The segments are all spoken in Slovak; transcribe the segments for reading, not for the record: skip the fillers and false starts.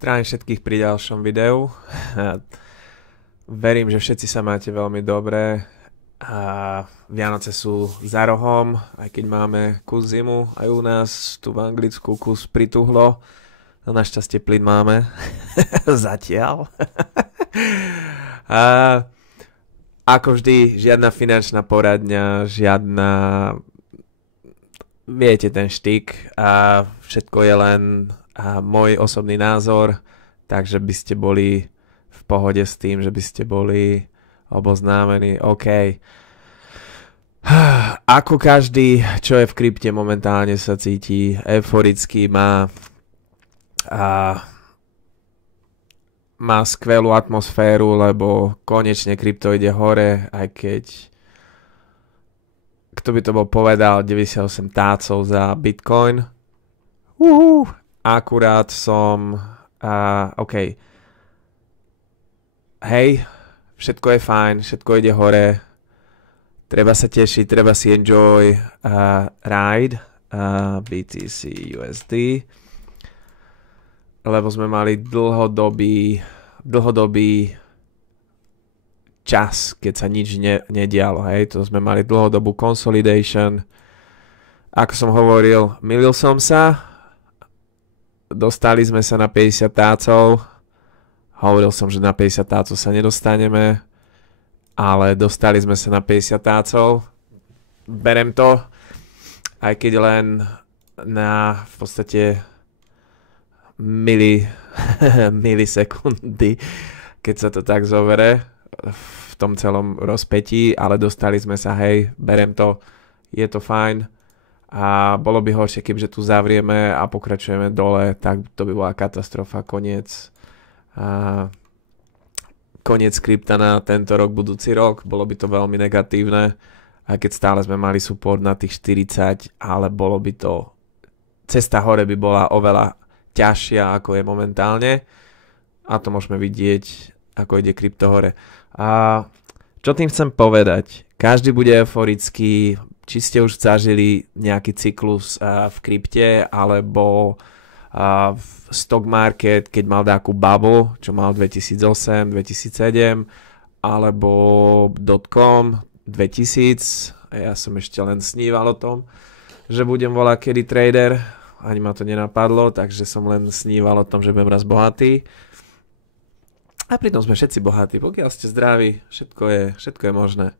Zdravím všetkých pri ďalšom videu. Verím, že všetci sa máte veľmi dobre. Vianoce sú za rohom, aj keď máme kus zimu. Aj u nás tu v Anglicku kus prituhlo. No našťastie plyn máme. Zatiaľ. Ako vždy, žiadna finančná poradňa, žiadna... Viete ten štyk. Všetko je len... môj osobný názor, takže by ste boli v pohode s tým, že by ste boli oboznámení. OK. Ako každý, čo je v krypte, momentálne sa cíti euforicky, má skvelú atmosféru, lebo konečne krypto ide hore, aj keď kto by to bol povedal, 98 tácov za Bitcoin. Akurát som... OK. Hej, všetko je fajn, všetko ide hore. Treba sa tešiť, treba si enjoy ride BTC USD. Lebo sme mali dlhodobý čas, keď sa nič nedialo. Hej, to sme mali dlhodobú consolidation. Ako som hovoril, mýlil som sa. Dostali sme sa na 50 tácov. Hovoril som, že na 50 tácov sa nedostaneme, ale dostali sme sa na 50 tácov. Berem to, aj keď len na v podstate milisekundy, keď sa to tak zovere v tom celom rozpetí, ale dostali sme sa, hej, berem to, je to fajn. A bolo by horšie, kebyže tu zavrieme a pokračujeme dole, tak to by bola katastrofa, koniec krypta na tento rok, budúci rok, bolo by to veľmi negatívne, aj keď stále sme mali support na tých 40, ale bolo by to, cesta hore by bola oveľa ťažšia, ako je momentálne, a to môžeme vidieť, ako ide krypto hore. A čo tým chcem povedať? Každý bude euforický. Či ste už zažili nejaký cyklus v krypte, alebo v stock market, keď mal takú bubble, čo mal 2008, 2007, alebo .com 2000. Ja som ešte len sníval o tom, že budem kedy trader. Ani ma to nenapadlo, takže som len sníval o tom, že budem raz bohatý. A pritom sme všetci bohatí. Pokiaľ ste zdraví, všetko je možné.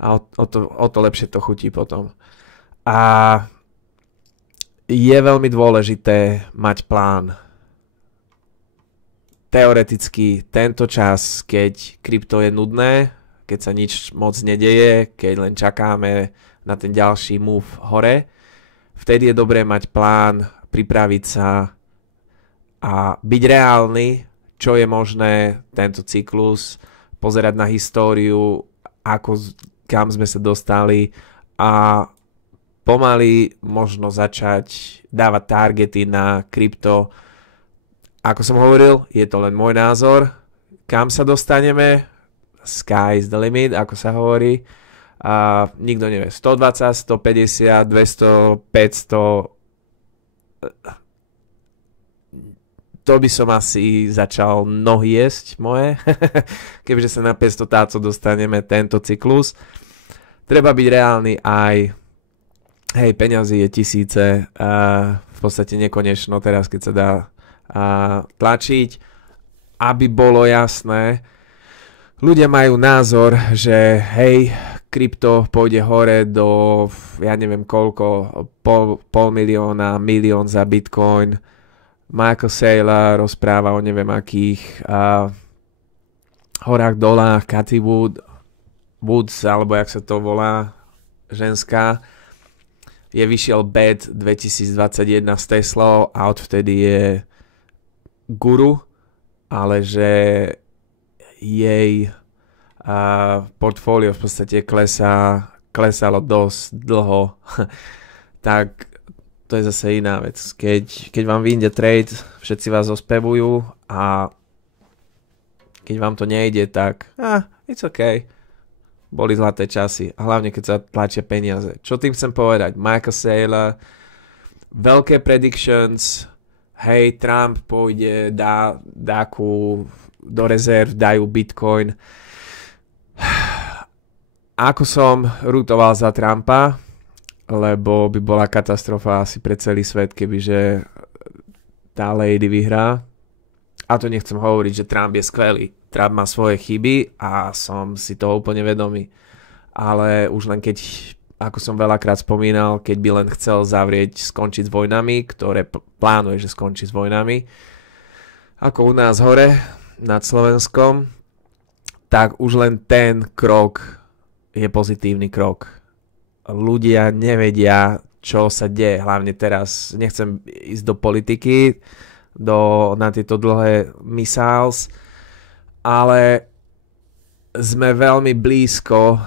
A o to lepšie to chutí potom. A je veľmi dôležité mať plán. Teoreticky tento čas, keď krypto je nudné, keď sa nič moc nedeje, keď len čakáme na ten ďalší move hore, vtedy je dobré mať plán, pripraviť sa a byť reálny, čo je možné, tento cyklus, pozerať na históriu, kam sme sa dostali a pomaly možno začať dávať targety na krypto. Ako som hovoril, je to len môj názor. Kam sa dostaneme? Sky is the limit, ako sa hovorí. A nikto nevie. 120, 150, 200, 500. To by som asi začal nohy jesť moje. Kebyže sa na 500 tácov dostaneme tento cyklus. Treba byť reálny aj, hej, peňazí je tisíce, v podstate nekonečno teraz, keď sa dá tlačiť, aby bolo jasné. Ľudia majú názor, že hej, krypto pôjde hore do, ja neviem koľko, pol milióna, milión za Bitcoin. Michael Saylor rozpráva o neviem akých horách, dolách, Cathy Woods, alebo jak sa to volá, ženská, vyšiel bet 2021 s Teslou a odvtedy je guru, ale že jej portfólio v podstate klesalo dosť dlho, tak to je zase iná vec. Keď vám vyjde trade, všetci vás ospevujú a keď vám to nejde, tak it's okay. Boli zlaté časy. A hlavne, keď sa tlačia peniaze. Čo tým chcem povedať? Michael Saylor, veľké predictions, hej, Trump pôjde, do rezerv, dajú Bitcoin. Ako som rutoval za Trumpa, lebo by bola katastrofa asi pre celý svet, kebyže tá lady vyhrá. A to nechcem hovoriť, že Trump je skvelý. Trump má svoje chyby a som si toho úplne vedomý. Ale už len keď, ako som veľakrát spomínal, keď by len chcel skončiť s vojnami, ktoré plánuje, že skončí s vojnami, ako u nás hore, nad Slovenskom, tak už len ten krok je pozitívny krok. Ľudia nevedia, čo sa deje, hlavne teraz. Nechcem ísť do politiky, na tieto dlhé missiles, ale sme veľmi blízko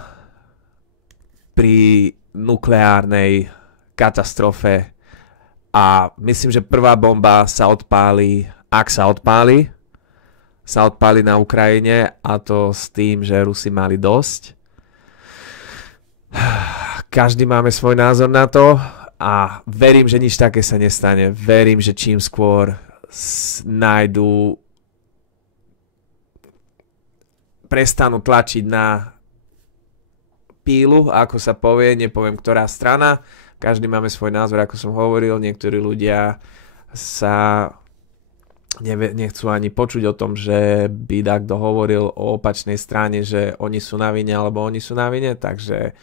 pri nukleárnej katastrofe a myslím, že prvá bomba sa odpáli, ak sa odpáli na Ukrajine, a to s tým, že Rusi mali dosť. Každý máme svoj názor na to a verím, že nič také sa nestane. Verím, že čím skôr prestanú tlačiť na pílu, ako sa povie, nepoviem ktorá strana. Každý máme svoj názor, ako som hovoril. Niektorí ľudia sa nechcú ani počuť o tom, že by takto hovoril o opačnej strane, že oni sú na vine, alebo oni sú na vine, takže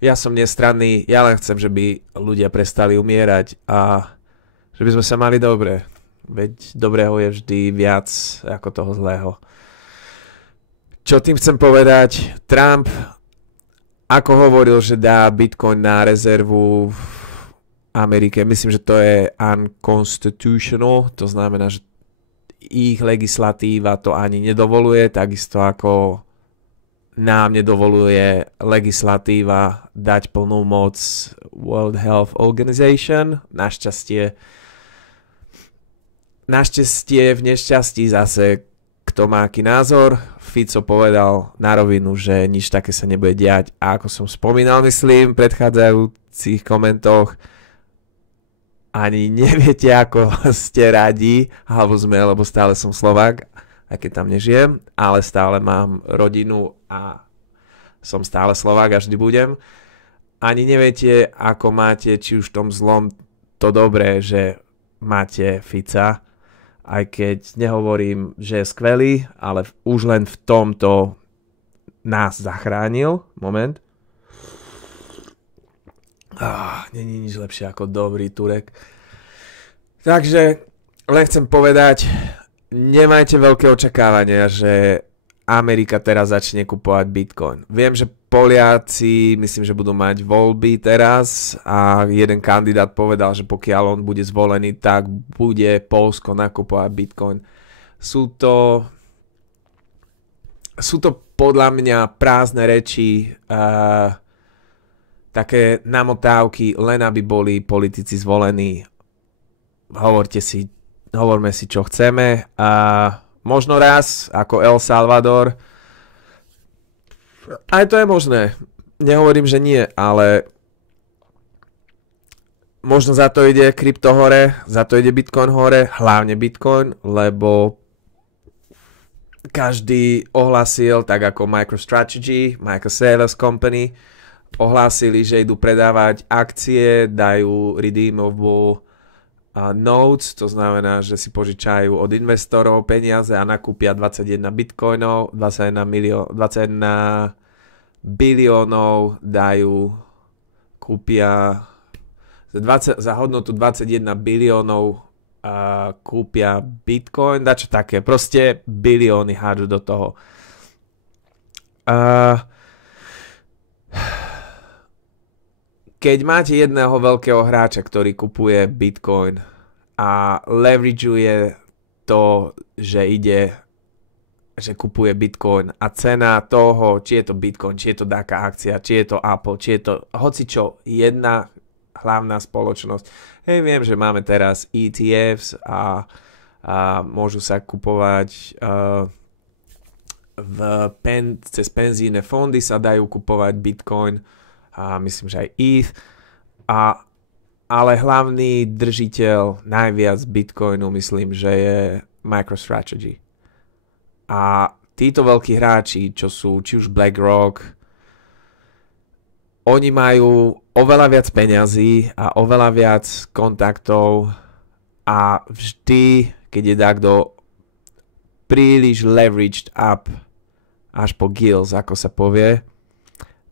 ja som nestranný, ja len chcem, že by ľudia prestali umierať a že by sme sa mali dobre. Veď dobrého je vždy viac ako toho zlého. Čo tým chcem povedať? Trump, ako hovoril, že dá Bitcoin na rezervu v Amerike, myslím, že to je unconstitutional, to znamená, že ich legislatíva to ani nedovoluje, takisto ako nám nedovoluje legislatíva dať plnú moc World Health Organization. Našťastie v nešťastí zase, kto má aký názor. Fico povedal na rovinu, že nič také sa nebude diať. A ako som spomínal, myslím, v predchádzajúcich komentoch, ani neviete, ako ste radi, alebo sme, lebo stále som Slovák, aj keď tam nežijem, ale stále mám rodinu a som stále Slovák a vždy budem. Ani neviete, ako máte, či už v tom zlom to dobré, že máte Fica, aj keď nehovorím, že je skvelý, ale už len v tomto nás zachránil. Moment. Není nič lepšie ako dobrý Turek. Takže len chcem povedať, nemajte veľké očakávania, že Amerika teraz začne kupovať Bitcoin. Viem, že Poliaci, myslím, že budú mať voľby teraz a jeden kandidát povedal, že pokiaľ on bude zvolený, tak bude Poľsko nakupovať Bitcoin. Sú to podľa mňa prázdne reči, také namotávky, len aby boli politici zvolení. Hovorme si, čo chceme. Možno raz, ako El Salvador. Aj to je možné. Nehovorím, že nie, ale možno za to ide krypto hore, za to ide Bitcoin hore, hlavne Bitcoin, lebo každý ohlásil, tak ako MicroStrategy, Michael Saylor's Company, ohlásili, že idú predávať akcie, dajú redeemable notes, to znamená, že si požičajú od investorov peniaze a nakúpia 21 bitcoinov, 21 biliónov kúpia za hodnotu 21 biliónov kúpia bitcoin, dačo také, proste bilióny hádžu do toho. Keď máte jedného veľkého hráča, ktorý kupuje Bitcoin a leverageuje to, že kupuje Bitcoin a cena toho, či je to Bitcoin, či je to taká akcia, či je to Apple, či je to hocičo, jedna hlavná spoločnosť. Hej, viem, že máme teraz ETFs a môžu sa kupovať cez penzíne fondy sa dajú kupovať Bitcoin a myslím, že aj ETH. A ale hlavný držiteľ najviac Bitcoinu myslím, že je MicroStrategy. A títo veľkí hráči, čo sú či už BlackRock, oni majú oveľa viac peňazí a oveľa viac kontaktov a vždy, keď je takto príliš leveraged up až po gills, ako sa povie,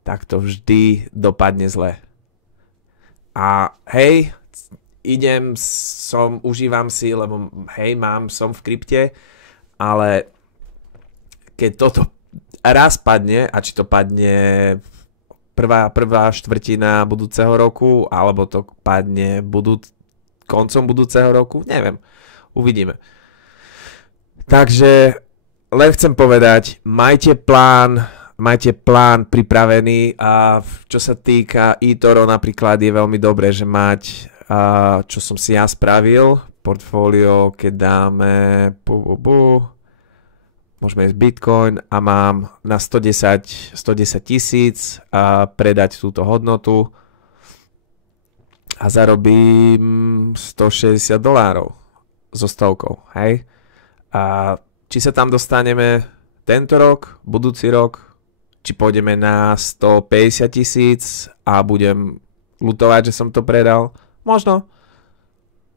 tak to vždy dopadne zle. A hej, užívam si, lebo hej, som v krypte, ale keď toto raz padne, a či to padne prvá štvrtina budúceho roku, alebo to padne koncom budúceho roku, neviem, uvidíme. Takže len chcem povedať, majte plán pripravený a čo sa týka eToro napríklad je veľmi dobré, že mať, čo som si ja spravil, portfólio, keď dáme môžeme ísť Bitcoin a mám na 110 tisíc a predať túto hodnotu a zarobím $160 so stovkou, hej? A či sa tam dostaneme tento rok, budúci rok, či pôjdeme na 150 tisíc a budem ľutovať, že som to predal, možno.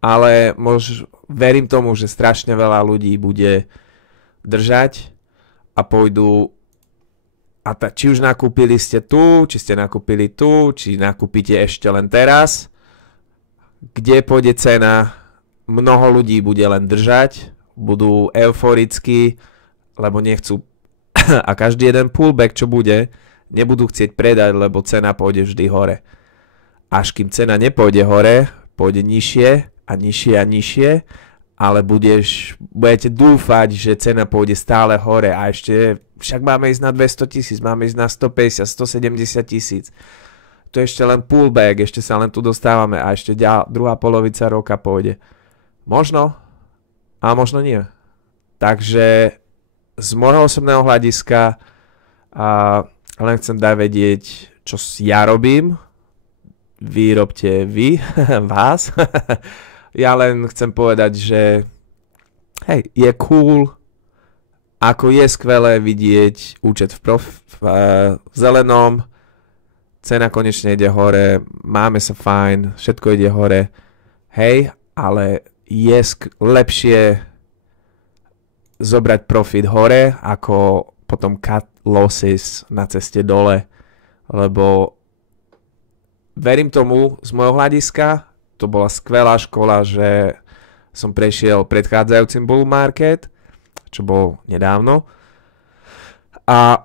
Ale verím tomu, že strašne veľa ľudí bude držať a pôjdu či už nakúpili ste tu, či ste nakúpili tu, či nakúpite ešte len teraz, kde pôjde cena, mnoho ľudí bude len držať, budú euforicky, lebo nechcú a každý jeden pullback, čo bude, nebudú chcieť predať, lebo cena pôjde vždy hore. Až kým cena nepôjde hore, pôjde nižšie a nižšie a nižšie, ale budete dúfať, že cena pôjde stále hore a ešte však máme ísť na 200 tisíc, máme ísť na 150, 170 tisíc. To je ešte len pullback, ešte sa len tu dostávame a ešte druhá polovica roka pôjde. Možno, a možno nie. Takže z môjho osobného hľadiska len chcem dať vedieť, čo ja robím. Vy robte vás. Ja len chcem povedať, že hej, je cool, ako je skvelé vidieť účet v zelenom, cena konečne ide hore, máme sa fajn, všetko ide hore, hej, ale je lepšie zobrať profit hore, ako potom cut losses na ceste dole, lebo verím tomu, z môjho hľadiska, to bola skvelá škola, že som prešiel predchádzajúcim bull market, čo bol nedávno. A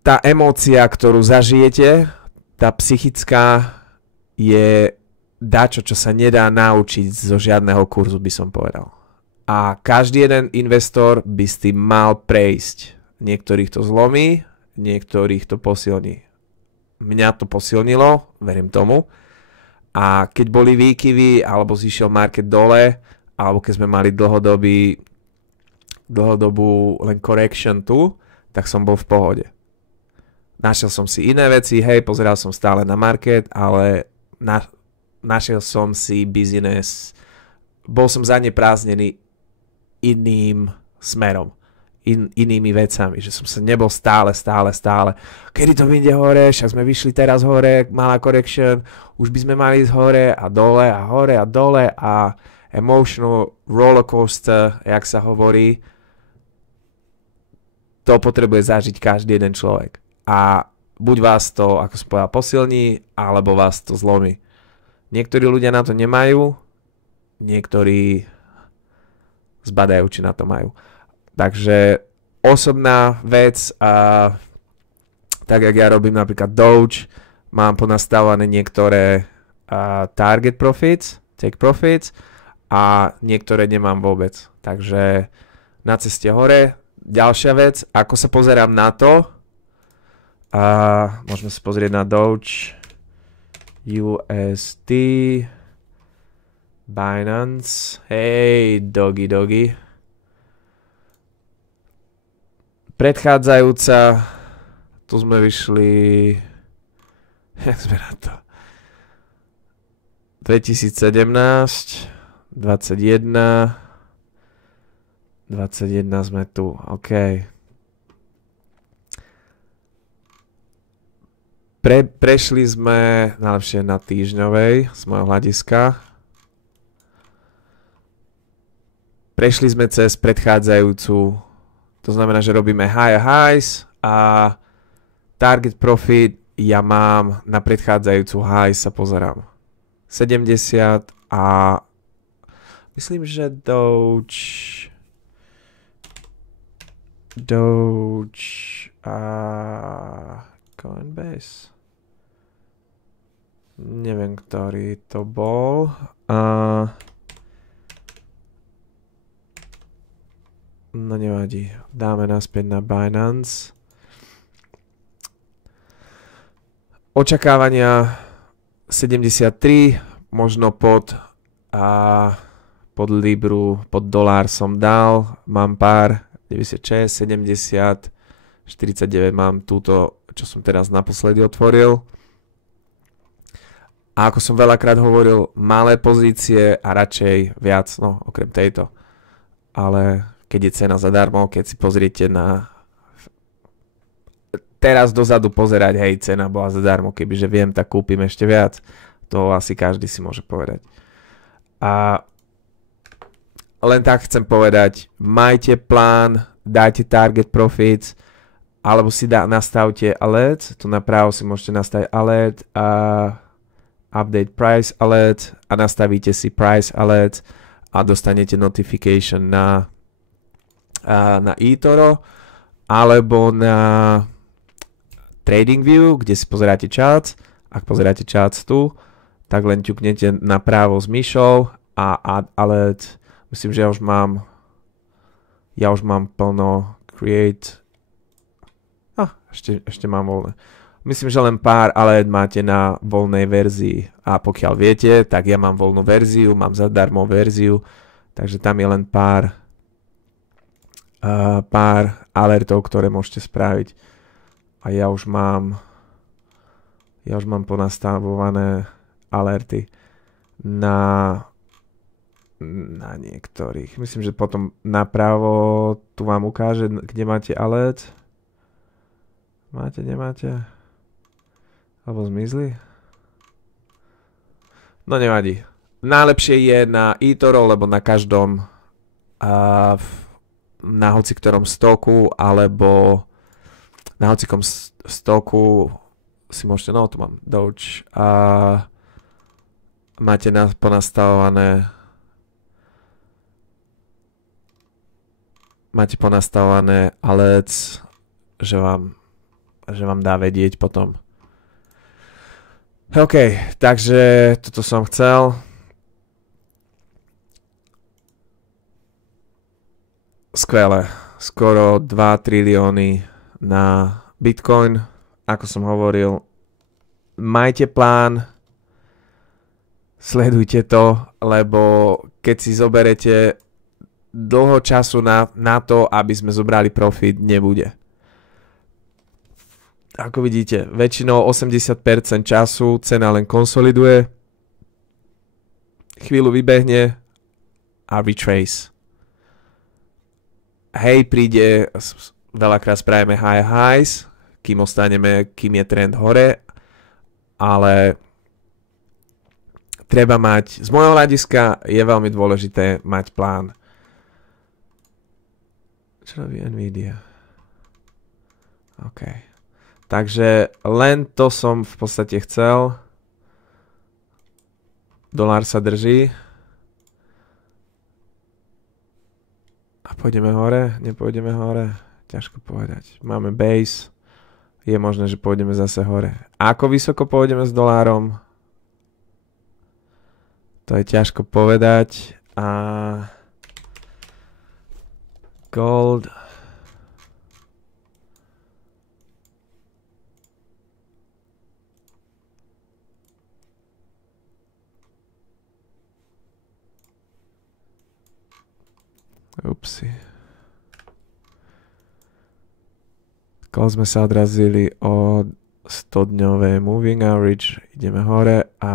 tá emócia, ktorú zažijete, tá psychická, je dačo, čo sa nedá naučiť zo žiadneho kurzu, by som povedal. A každý jeden investor by s tým mal prejsť. Niektorých to zlomí, niektorých to posilní. Mňa to posilnilo, verím tomu. A keď boli výkyvy, alebo zišiel market dole, alebo keď sme mali dlhodobú len correction tu, tak som bol v pohode. Našiel som si iné veci, hej, pozeral som stále na market, ale našiel som si business, bol som zaneprázdnený iným smerom, inými vecami, že som sa nebol stále, kedy to vyjde hore, však sme vyšli teraz hore, malá correction, už by sme mali ísť hore a dole a hore a dole a emotional rollercoaster, jak sa hovorí, to potrebuje zažiť každý jeden človek. A buď vás to, ako som povedal, posilní, alebo vás to zlomí. Niektorí ľudia na to nemajú, niektorí zbadajú, či na to majú. Takže osobná vec, tak jak ja robím napríklad Doge, mám ponastavené niektoré target profits, take profits a niektoré nemám vôbec. Takže na ceste hore. Ďalšia vec, ako sa pozerám na to, môžeme sa pozrieť na Doge, USD, Binance, hej, dogi. Predchádzajúca, tu sme vyšli, jak sme na to, 2017, 21, 21 sme tu, OK. Prešli sme najlepšie na týždňovej z môjho hľadiska. Prešli sme cez predchádzajúcu, to znamená, že robíme high a highs a target profit ja mám na predchádzajúcu high sa pozerám 70 a myslím, že Doge a Coinbase. Neviem, ktorý to bol. No nevadí. Dáme naspäť na Binance. Očakávania 73, možno pod Libru, pod dolár som dal. Mám pár 96, 70, 49 mám túto, čo som teraz naposledy otvoril. A ako som veľakrát hovoril, malé pozície a radšej viac, no okrem tejto. Ale keď je cena zadarmo, keď si pozriete na teraz dozadu pozerať, hej, cena bola zadarmo, kebyže viem, tak kúpim ešte viac. To asi každý si môže povedať. A len tak chcem povedať, majte plán, dajte target profits, alebo si nastavte alert, tu napravo si môžete nastaviť alert a update price alert a nastavíte si price alert a dostanete notification na eToro alebo na TradingView, kde si pozeráte charts. Ak pozeráte charts tu, tak len ťuknete napravo s myšou a add alert. Myslím, že ja už mám plno create. Ešte mám voľné. Myslím, že len pár alert máte na voľnej verzii. A pokiaľ viete, tak ja mám voľnú verziu, mám zadarmo verziu, takže tam je len pár alertov, ktoré môžete spraviť. A ja už mám ponastavované alerty na niektorých. Myslím, že potom napravo tu vám ukáže, kde máte alert. Máte, nemáte? Alebo zmizli? No nevadí. Najlepšie je na eToro, lebo na každom na hoci ktorom stoku, alebo na hocikom stoku si môžete, no tu mám Doge a máte ponastavované alerts, že vám dá vedieť potom. OK, takže toto som chcel. Skvelé. Skoro 2 trilióny na Bitcoin. Ako som hovoril, majte plán, sledujte to, lebo keď si zoberete dlho času na to, aby sme zobrali profit, nebude. Ako vidíte, väčšinou 80% času cena len konsoliduje, chvíľu vybehne a retrace. Hej, príde, veľakrát spravíme high highs, kým je trend hore, ale treba mať, z môjho hľadiska je veľmi dôležité mať plán. Čo robí Nvidia? OK. Takže len to som v podstate chcel. Dolár sa drží. A pôjdeme hore? Nepôjdeme hore? Ťažko povedať. Máme base. Je možné, že pôjdeme zase hore. A ako vysoko pôjdeme s dolárom? To je ťažko povedať. A gold. Upsi. Gold sme sa odrazili od 100-dňové moving average. Ideme hore a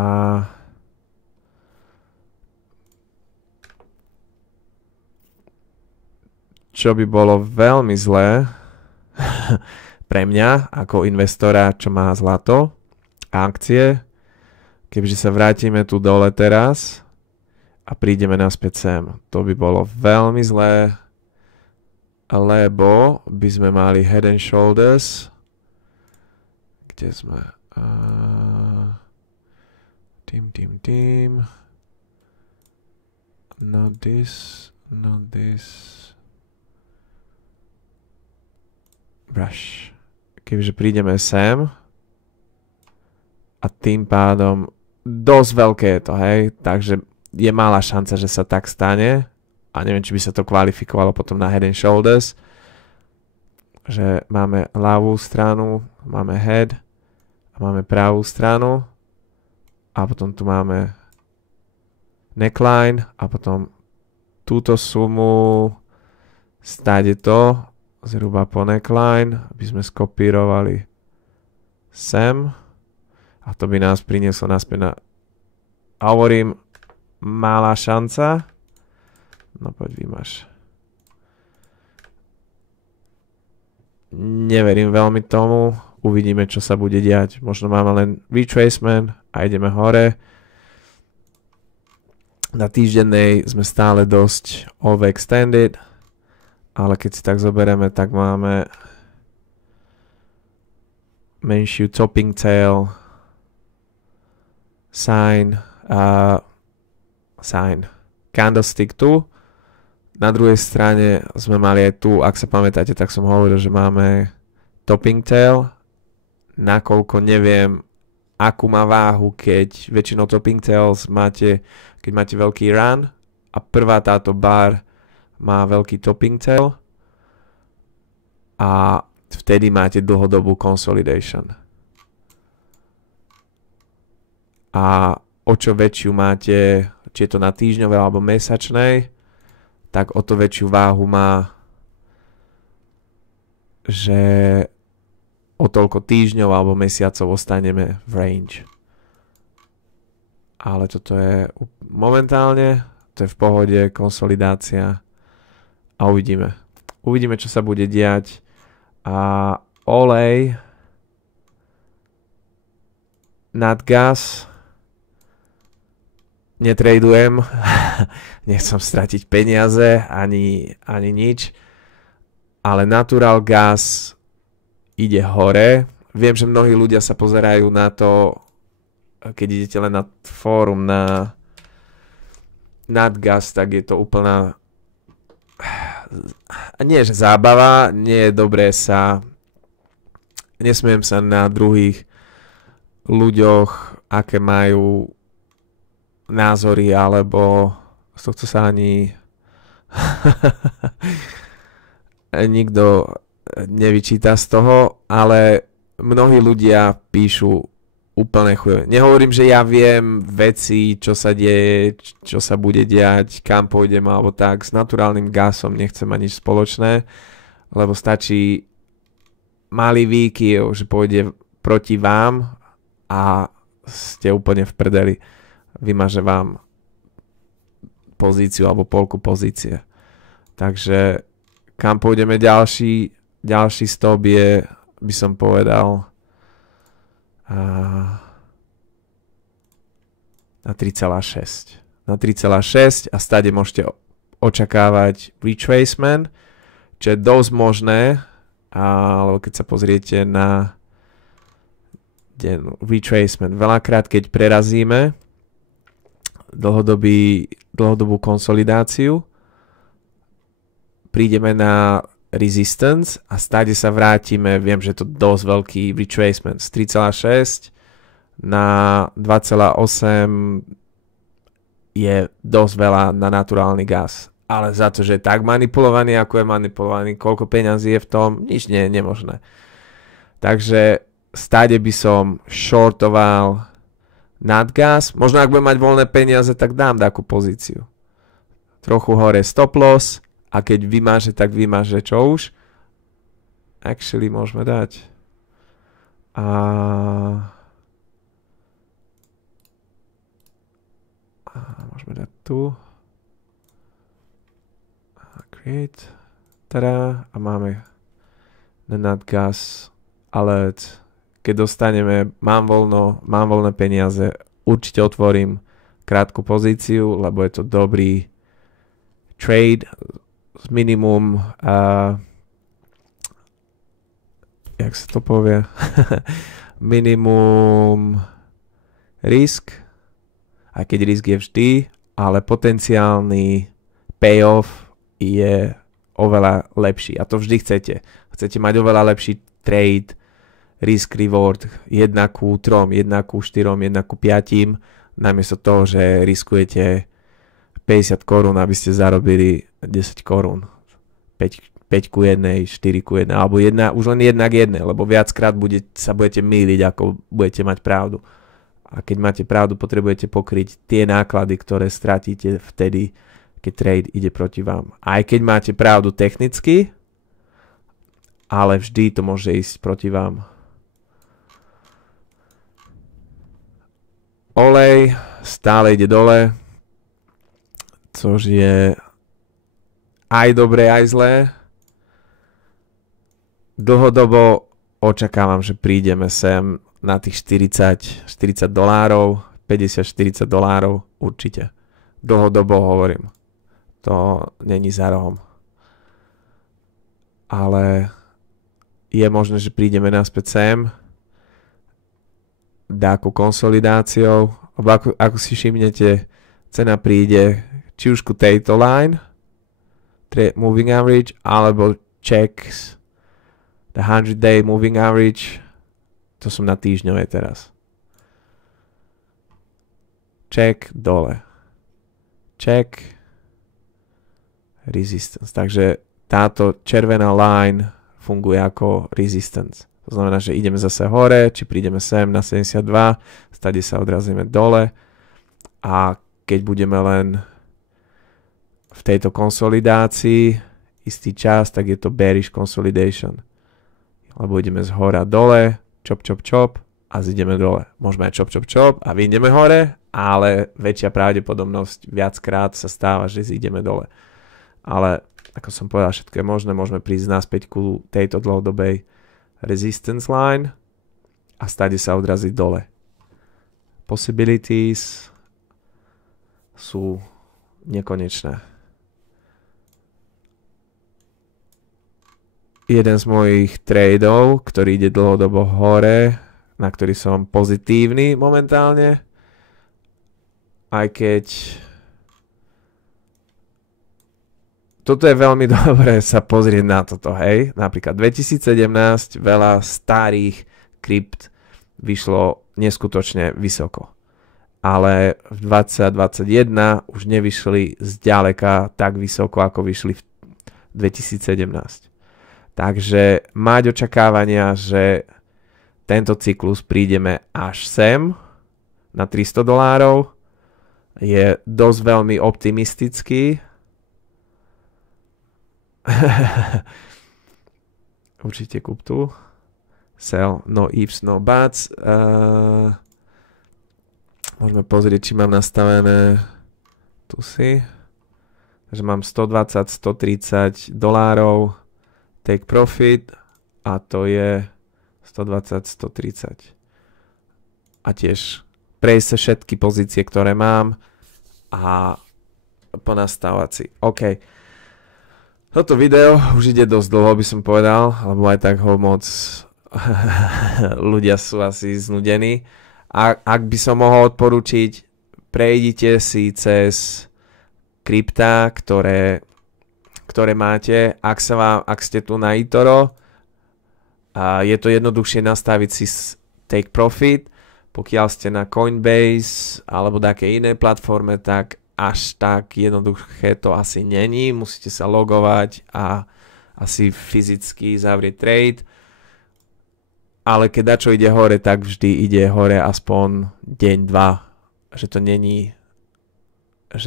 čo by bolo veľmi zlé pre mňa ako investora, čo má zlato a akcie, kebyže sa vrátime tu dole teraz a prídeme naspäť sem. To by bolo veľmi zlé, lebo by sme mali Head and Shoulders. Kde sme? Team. Not this. Brush. Kebyže prídeme sem a tým pádom dosť veľké je to, hej, takže je malá šanca, že sa tak stane a neviem, či by sa to kvalifikovalo potom na Head and Shoulders, že máme ľavú stranu, máme head a máme pravú stranu a potom tu máme neckline a potom túto sumu stáde to zhruba po neckline, aby sme skopírovali sem a to by nás prinieslo naspäť na, a hovorím, malá šanca, no poď vymaž. Neverím veľmi tomu, uvidíme, čo sa bude diať, možno máme len retracement a ideme hore. Na týždennej sme stále dosť overextended, ale keď si tak zoberieme, tak máme menšiu topping tail, sign, candlestick tu. Na druhej strane sme mali aj tu, ak sa pamätáte, tak som hovoril, že máme topping tail, nakoľko neviem, akú má váhu, keď väčšinou topping tails máte, keď máte veľký run a prvá táto bar má veľký topping tail a vtedy máte dlhodobú consolidation. A o čo väčšiu máte, či je to na týždňovej alebo mesačnej, tak o to väčšiu váhu má, že o toľko týždňov alebo mesiacov ostaneme v range. Ale toto je momentálne, to je v pohode, konsolidácia a uvidíme. Uvidíme, čo sa bude diať. A olej, nad gas, netradujem, nechcem stratiť peniaze ani nič, ale natural gas ide hore. Viem, že mnohí ľudia sa pozerajú na to, keď idete len na fórum na nadgas, tak je to úplná nie že zábava, nie je dobré sa nesmiem sa na druhých ľuďoch, aké majú názory, alebo z tohto sa ani nikto nevyčíta z toho, ale mnohí ľudia píšu úplne chuje. Nehovorím, že ja viem veci, čo sa deje, čo sa bude diať, kam pôjdem alebo tak. S naturálnym gasom nechcem mať nič spoločné, lebo stačí malý výkyv, že pôjde proti vám a ste úplne v prdeli. Vymaže vám pozíciu alebo polku pozície. Takže kam pôjdeme ďalší stop je, by som povedal, na 3,6. Na 3,6 a stade môžete očakávať retracement, čo je dosť možné, alebo keď sa pozriete na retracement, veľakrát keď prerazíme dlhodobú konsolidáciu, prídeme na resistance a stále sa vrátime, viem, že to dosť veľký retracement z 3,6 na 2,8 je dosť veľa na naturálny gas. Ale za to, že je tak manipulovaný, ako je manipulovaný, koľko peňazí je v tom, nič nie je nemožné. Takže stále by som shortoval nad gas. Možno ak budem mať voľné peniaze, tak dám takú pozíciu. Trochu hore stop loss, a keď vymáže, tak vymáže čo už. Actually môžeme dať. Môžeme dať tu. Create. Tada, a máme Natgas alert. Keď dostaneme, mám voľné peniaze, určite otvorím krátku pozíciu, lebo je to dobrý trade s minimum jak sa to povie minimum risk, aj keď risk je vždy, ale potenciálny payoff je oveľa lepší a to vždy chcete. Chcete mať oveľa lepší trade, risk reward 1 ku 3, 1 ku 4, 1 ku 5, namiesto toho, že riskujete 50 korún, aby ste zarobili 10 korún. 5 ku 1, 4 ku 1, alebo už len 1 k 1, lebo viackrát sa budete mýliť, ako budete mať pravdu. A keď máte pravdu, potrebujete pokryť tie náklady, ktoré stratíte vtedy, keď trade ide proti vám. Aj keď máte pravdu technicky, ale vždy to môže ísť proti vám. Olej stále ide dole, což je aj dobré, aj zlé. Dlhodobo očakávam, že prídeme sem na tých $40, $50-40 určite. Dlhodobo hovorím. To není za rohom. Ale je možné, že prídeme naspäť sem dáku konsolidáciou. Ako si všimnete, cena príde či už ku tejto line, moving average, alebo checks the 100-day moving average. To som na týždňovej teraz. Check dole. Check resistance. Takže táto červená line funguje ako resistance. To znamená, že ideme zase hore, či prídeme sem na 72, stade sa odrazíme dole a keď budeme len v tejto konsolidácii istý čas, tak je to bearish consolidation. Lebo ideme z hora dole, chop, chop, chop a zideme dole. Môžeme aj chop, chop, chop a vyjdeme hore, ale väčšia pravdepodobnosť viackrát sa stáva, že zideme dole. Ale ako som povedal, všetko je možné. Môžeme prísť naspäť ku tejto dlhodobej resistance line a stade sa odraziť dole. Possibilities sú nekonečné. Jeden z mojich tradeov, ktorý ide dlhodobo hore, na ktorý som pozitívny momentálne, aj keď toto je veľmi dobré sa pozrieť na toto, hej. Napríklad 2017 veľa starých krypt vyšlo neskutočne vysoko. Ale v 2021 už nevyšli zďaleka tak vysoko, ako vyšli v 2017. Takže mať očakávania, že tento cyklus prídeme až sem na $300 je dosť veľmi optimistický. Určite kúp tu. Sell, no ifs, no buts. Môžeme pozrieť, či mám nastavené tu si. Takže mám 120, $130 take profit a to je 120, 130. A tiež prejsť sa všetky pozície, ktoré mám a ponastávať si. OK. Toto video už ide dosť dlho, by som povedal, lebo aj tak ho moc ľudia sú asi znudení. A ak by som mohol odporučiť, prejdite si cez kryptá, ktoré máte. Ak ste tu na eToro, je to jednoduchšie nastaviť si take profit. Pokiaľ ste na Coinbase alebo nejakej inej platforme, tak až tak jednoduché to asi není. Musíte sa logovať a asi fyzicky zavrieť trade. Ale keď dačo ide hore, tak vždy ide hore aspoň deň, dva. Že to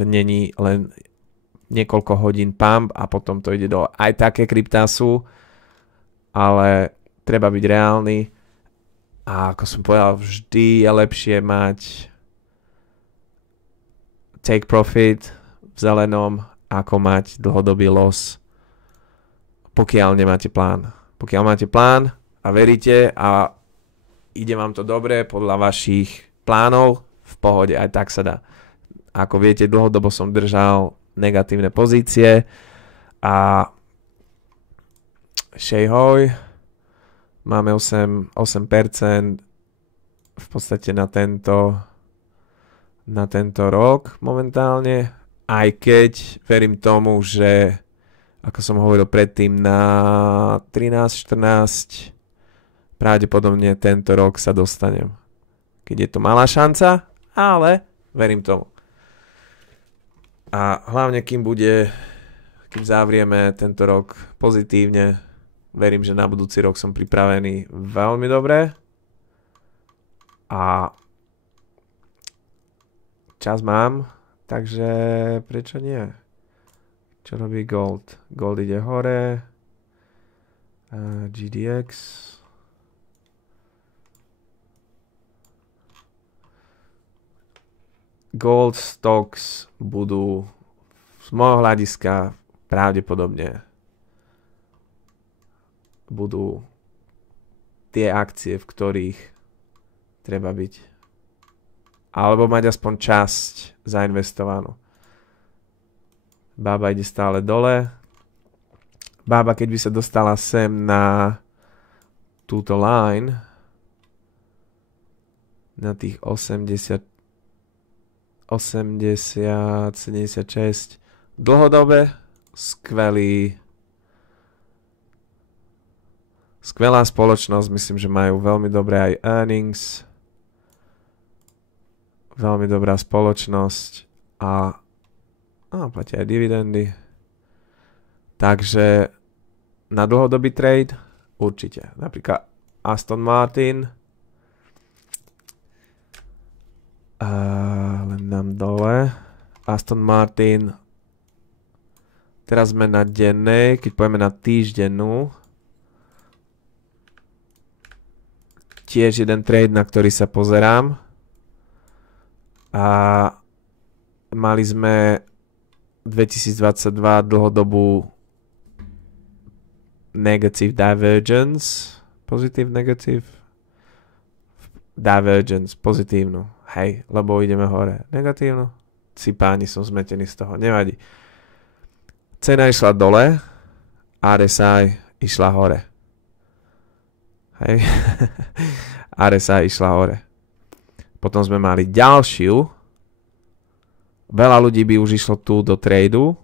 není len niekoľko hodín pump a potom to ide do... Aj také kryptá sú, ale treba byť reálny. A ako som povedal, vždy je lepšie mať take profit v zelenom, ako mať dlhodobý loss pokiaľ nemáte plán. Pokiaľ máte plán a veríte a ide vám to dobre podľa vašich plánov, v pohode, aj tak sa dá. Ako viete, dlhodobo som držal negatívne pozície a šejhoj, máme 8% v podstate na tento rok momentálne, aj keď verím tomu, že ako som hovoril predtým, na 13-14 pravdepodobne tento rok sa dostanem. Keď je to malá šanca, ale verím tomu. A hlavne kým zavrieme tento rok pozitívne, verím, že na budúci rok som pripravený veľmi dobre a čas mám, takže prečo nie? Čo robí Gold? Gold ide hore, GDX, Gold stocks budú z môjho hľadiska pravdepodobne budú tie akcie, v ktorých treba byť. Alebo mať aspoň časť zainvestovanú. Bába ide stále dole. Bába, keď by sa dostala sem na túto line, na tých 76, dlhodobé, skvelá spoločnosť, myslím, že majú veľmi dobré aj earnings, veľmi dobrá spoločnosť a platia aj dividendy. Takže na dlhodobý trade určite. Napríklad Aston Martin, len nám dole. Aston Martin. Teraz sme na dennej, keď pojeme na týždennú. Tiež jeden trade, na ktorý sa pozerám. A mali sme 2022 dlhodobú negative divergence. Pozitív, negatív. Divergence, pozitívnu. Hej, lebo ideme hore. Negatívnu? Si páni, som zmetený z toho. Nevadí. Cena išla dole, RSI išla hore. Hej. RSI išla hore. Potom sme mali ďalšiu. Veľa ľudí by už išlo tu do tradu,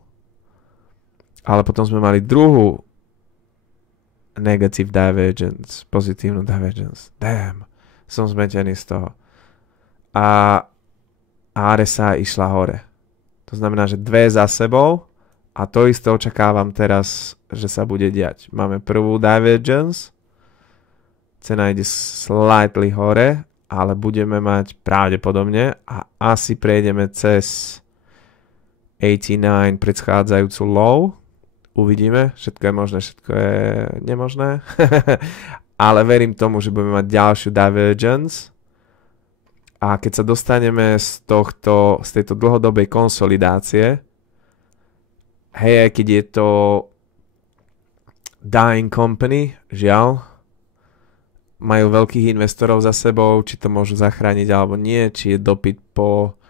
ale potom sme mali druhú negative divergence, pozitívnu divergence. Damn, som zmetený z toho. A RSI išla hore. To znamená, že dve za sebou a to isté očakávam teraz, že sa bude diať. Máme prvú divergence, cena ide slightly hore, ale budeme mať pravdepodobne a asi prejdeme cez 89 predchádzajúcu low. Uvidíme, všetko je možné, všetko je nemožné. Ale verím tomu, že budeme mať ďalšiu divergence. A keď sa dostaneme z tejto dlhodobej konsolidácie, hej, aj keď je to dying company, žiaľ, majú veľkých investorov za sebou, či to môžu zachrániť alebo nie, či je dopyt po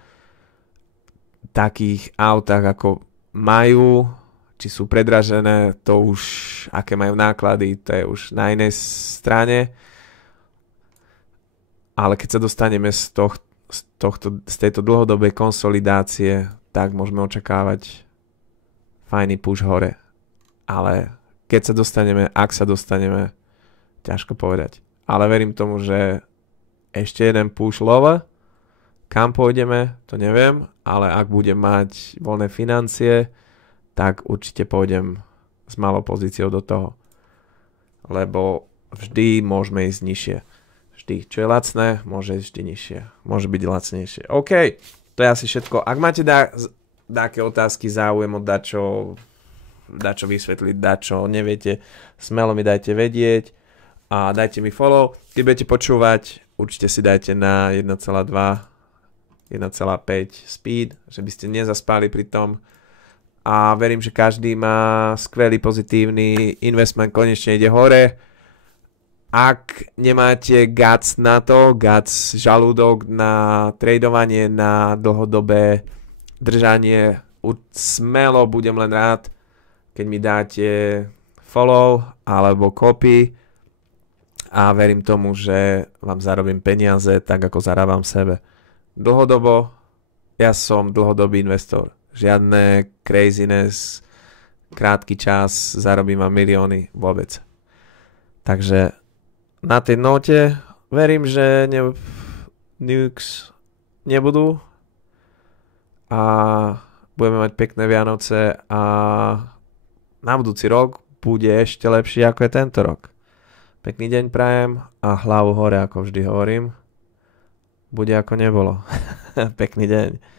takých autách, ako majú, či sú predražené, to už, aké majú náklady, to je už na inej strane. Ale keď sa dostaneme z tejto dlhodobej konsolidácie, tak môžeme očakávať fajný push hore. Ale keď sa dostaneme, ak sa dostaneme, ťažko povedať. Ale verím tomu, že ešte jeden push lower, kam pôjdeme, to neviem, ale ak budem mať voľné financie, tak určite pôjdem s malou pozíciou do toho. Lebo vždy môžeme ísť nižšie. Vždy, čo je lacné, môže ísť vždy nižšie. Môže byť lacnejšie. OK, to je asi všetko. Ak máte nejaké otázky, záujem o dačo vysvetliť, dačo neviete, smelo mi dajte vedieť a dajte mi follow. Keď budete počúvať, určite si dajte na 1,2, 1,5 speed, že by ste nezaspali pri tom a verím, že každý má skvelý pozitívny investment, konečne ide hore. Ak nemáte guts na to, guts žalúdok na tradovanie, na dlhodobé držanie, smelo budem len rád, keď mi dáte follow alebo copy a verím tomu, že vám zarobím peniaze tak, ako zarábam sebe. Dlhodobo, ja som dlhodobý investor. Žiadne craziness, krátky čas, zarobím vám milióny, vôbec. Takže na tej note verím, že nukes nebudú a budeme mať pekné Vianoce a na budúci rok bude ešte lepší ako je tento rok. Pekný deň prajem a hlavu hore, ako vždy hovorím. Bude ako nebolo. Pekný deň.